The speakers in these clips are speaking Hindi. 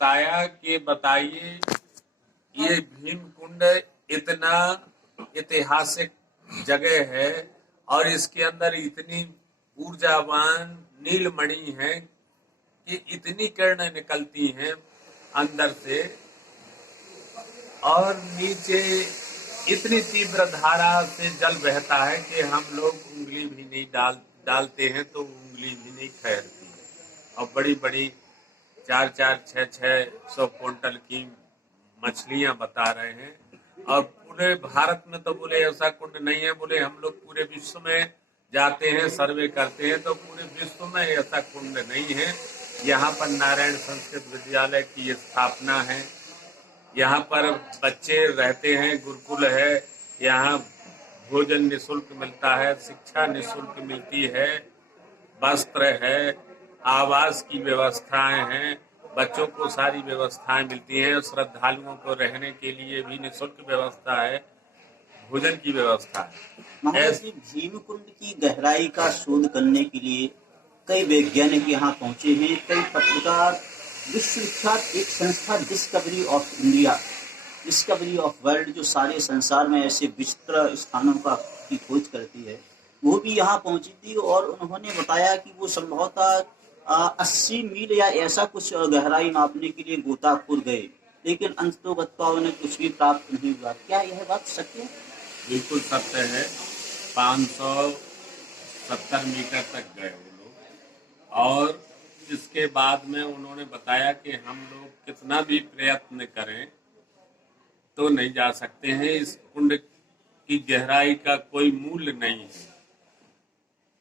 बताया कि बताइए ये भीमकुंड इतना ऐतिहासिक जगह है और इसके अंदर इतनी ऊर्जावान नीलमणि है कि इतनी किरणें निकलती हैं अंदर से और नीचे इतनी तीव्र धारा से जल बहता है कि हम लोग उंगली भी नहीं डालते हैं तो उंगली भी नहीं ठहरती और बड़ी बड़ी 4-4, 6-6 क्विंटल की मछलियां बता रहे हैं। और पूरे भारत में तो बोले ऐसा कुंड नहीं है, बोले हम लोग पूरे विश्व में जाते हैं सर्वे करते हैं तो पूरे विश्व में ऐसा कुंड नहीं है। यहाँ पर नारायण संस्कृत विद्यालय की स्थापना है, यहाँ पर बच्चे रहते हैं, गुरुकुल है, यहाँ भोजन निःशुल्क मिलता है, शिक्षा निःशुल्क मिलती है, वस्त्र है, आवास की व्यवस्थाएं हैं, बच्चों को सारी व्यवस्थाएं मिलती हैं, श्रद्धालुओं को रहने के लिए भी निःशुल्क व्यवस्था है, भोजन की व्यवस्था है। महाराज जी, भीमकुंड की गहराई का शोध करने के लिए कई वैज्ञानिक यहाँ पहुंचे हैं, कई पत्रकार, विश्व विख्यात एक संस्था discovery of India, discovery of world, जो सारे संसार में ऐसे विचित्र स्थानों की खोज करती है, वो भी यहाँ पहुंची थी और उन्होंने बताया कि वो संभवतः 80 मील या ऐसा कुछ गहराई नापने के लिए गोताखोर गए, लेकिन अंततोगत्वा उन्हें कुछ भी प्राप्त नहीं हुआ। क्या यह बात सत्य है? बिल्कुल सत्य है। 570 मीटर तक गए वो लोग और इसके बाद में उन्होंने बताया कि हम लोग कितना भी प्रयत्न करें तो नहीं जा सकते हैं, इस कुंड की गहराई का कोई मूल्य नहीं है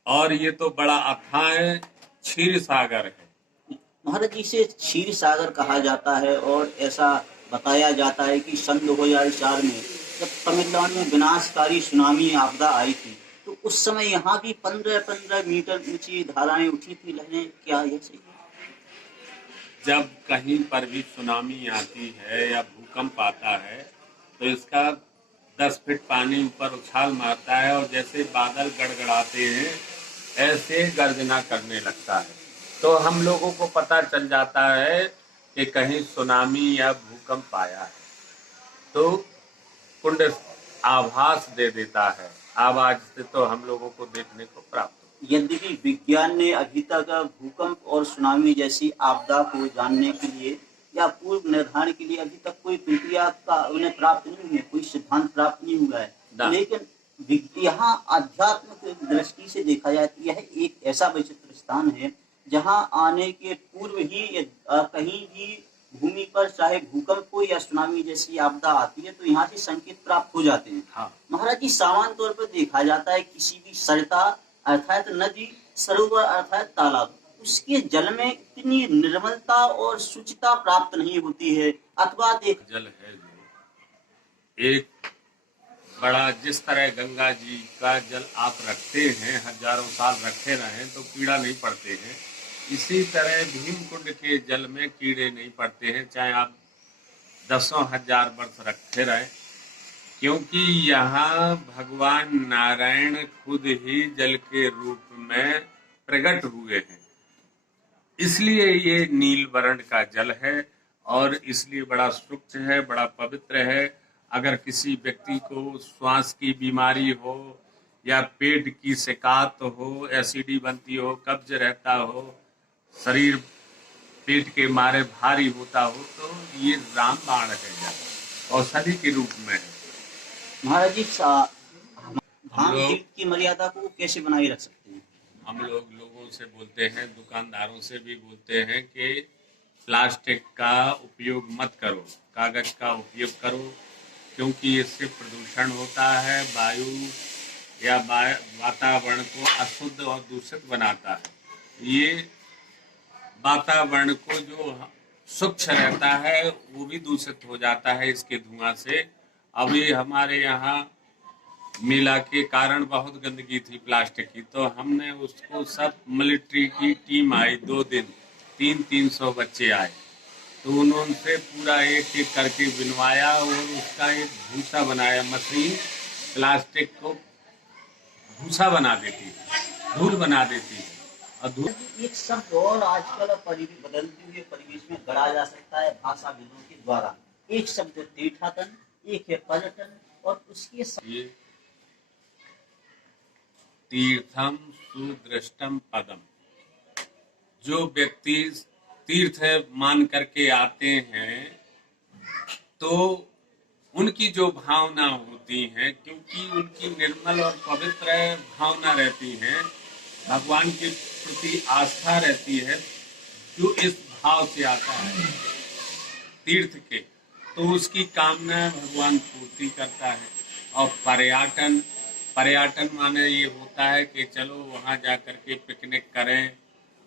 और ये तो बड़ा अथाह क्षीर सागर है। महाराज जी, इसे क्षीर सागर कहा जाता है और ऐसा बताया जाता है कि सन 2004 में जब तमिलनाडु में विनाशकारी सुनामी आपदा आई थी तो उस समय यहाँ भी 15-15 मीटर ऊंची धाराएं उठी थी, लहरें। क्या यह सही है? जब कहीं पर भी सुनामी आती है या भूकंप आता है तो इसका 10 फीट पानी ऊपर उछाल मारता है और जैसे बादल गड़गड़ाते हैं ऐसे गर्जना करने लगता है, तो हम लोगों को पता चल जाता है कि कहीं सुनामी या भूकंप आया है, तो कुंड आभास दे देता है, आवाज से तो हम लोगों को देखने को प्राप्त हो। यद्यपि विज्ञान ने अभी तक भूकंप और सुनामी जैसी आपदा को जानने के लिए या पूर्व निर्धारण के लिए अभी तक कोई प्रक्रिया का उन्हें प्राप्त नहीं हुई है, कोई सिद्धांत प्राप्त नहीं हुआ है, लेकिन यहाँ आध्यात्मिक दृष्टि से देखा जाए तो यह एक ऐसा विचित्र स्थान है जहाँ आने के पूर्व ही कहीं भी भूमि पर चाहे भूकंप हो या सुनामी जैसी आपदा आती है तो यहाँ से संकेत प्राप्त हो जाते हैं। हाँ। महाराज जी, सामान्य तौर पर देखा जाता है किसी भी सरिता अर्थात नदी, सरोवर अर्थात तालाब, उसके जल में इतनी निर्मलता और शुचिता प्राप्त नहीं होती है, अथवा जल है जो एक बड़ा, जिस तरह गंगा जी का जल आप रखते हैं, हजारों साल रखे रहें तो कीड़ा नहीं पड़ते हैं, इसी तरह भीमकुंड के जल में कीड़े नहीं पड़ते हैं, चाहे आप 10,000 वर्ष रखे रहें, क्योंकि यहाँ भगवान नारायण खुद ही जल के रूप में प्रकट हुए हैं, इसलिए ये नील वर्ण का जल है और इसलिए बड़ा स्वच्छ है, बड़ा पवित्र है। अगर किसी व्यक्ति को श्वास की बीमारी हो या पेट की शिकायत हो, एसिडी बनती हो, कब्ज रहता हो, शरीर पेट के मारे भारी होता हो, तो ये रामबाण है, औषधि के रूप में है। महाराज जी, भांग की मर्यादा को कैसे बनाए रख सकते हैं? हम लोगों से बोलते हैं, दुकानदारों से भी बोलते हैं कि प्लास्टिक का उपयोग मत करो, कागज का उपयोग करो, क्योंकि इससे प्रदूषण होता है, वायु या वातावरण को अशुद्ध और दूषित बनाता है। ये वातावरण को जो स्वच्छ रहता है वो भी दूषित हो जाता है इसके धुआं से। अभी हमारे यहाँ मेला के कारण बहुत गंदगी थी प्लास्टिक की, तो हमने उसको सब मिलिट्री की टीम आई, 2 दिन 300 बच्चे आए, तो उन्होंने पूरा एक एक करके बिनवाया और उसका एक भूसा बनाया। मशीन प्लास्टिक को भूसा बना देती है, धूल बना देती है, अधूरा। एक शब्द और आजकल बदलते हुए परिवेश में गढ़ा जा सकता है भाषाविदों के द्वारा। एक शब्द तीर्थाटन, एक है पर्यटन, और उसके ये तीर्थम सुदृष्टम पदम, जो व्यक्ति तीर्थ मान करके आते हैं तो उनकी जो भावना होती है, क्योंकि उनकी निर्मल और पवित्र भावना रहती है, भगवान के प्रति आस्था रहती है, जो इस भाव से आता है तीर्थ के, तो उसकी कामना भगवान पूर्ति करता है। और पर्यटन, पर्यटन माने ये होता है कि चलो वहां जाकर के पिकनिक करें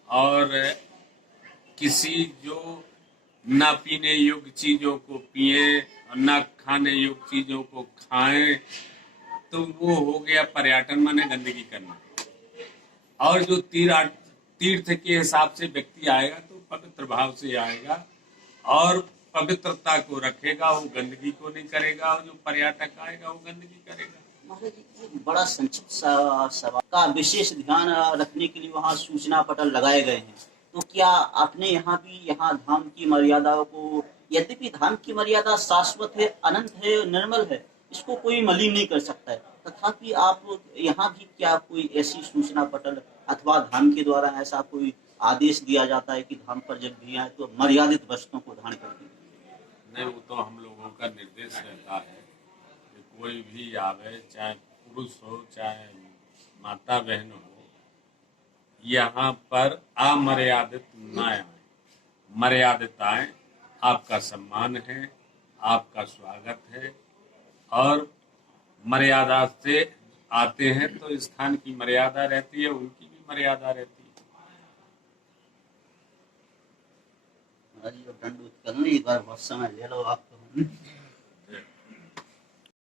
और किसी जो न पीने योग्य चीजों को पिए और न खाने योग्य चीजों को खाएं, तो वो हो गया पर्यटन माने गंदगी करना। और जो तीर्थ के हिसाब से व्यक्ति आएगा तो पवित्र भाव से आएगा और पवित्रता को रखेगा, वो गंदगी को नहीं करेगा, और जो पर्यटक आएगा वो गंदगी करेगा। महाराज जी, एक बड़ा संक्षिप्त सवाल का विशेष ध्यान रखने के लिए वहाँ सूचना पटल लगाए गए हैं, तो क्या आपने यहाँ भी यहाँ धाम की मर्यादाओं को, यद्यपि धाम की मर्यादा शाश्वत है, अनंत है, निर्मल है, इसको कोई मलिन नहीं कर सकता है, तथापि आप यहाँ भी क्या कोई ऐसी सूचना पटल अथवा धाम के द्वारा ऐसा कोई आदेश दिया जाता है कि धाम पर जब भी आए तो मर्यादित वस्तुओं को धारण करके? नहीं, वो तो हम लोगों का निर्देश रहता है कि कोई भी आवे, चाहे पुरुष हो चाहे माता बहन हो, यहाँ पर अमर्यादित न आए। मर्यादित आए, आपका सम्मान है, आपका स्वागत है, और मर्यादा से आते हैं तो स्थान की मर्यादा रहती है, उनकी भी मर्यादा रहती है। महाराज जी, दंड उत्कलन, एक बार बहुत समय ले लो आप तो।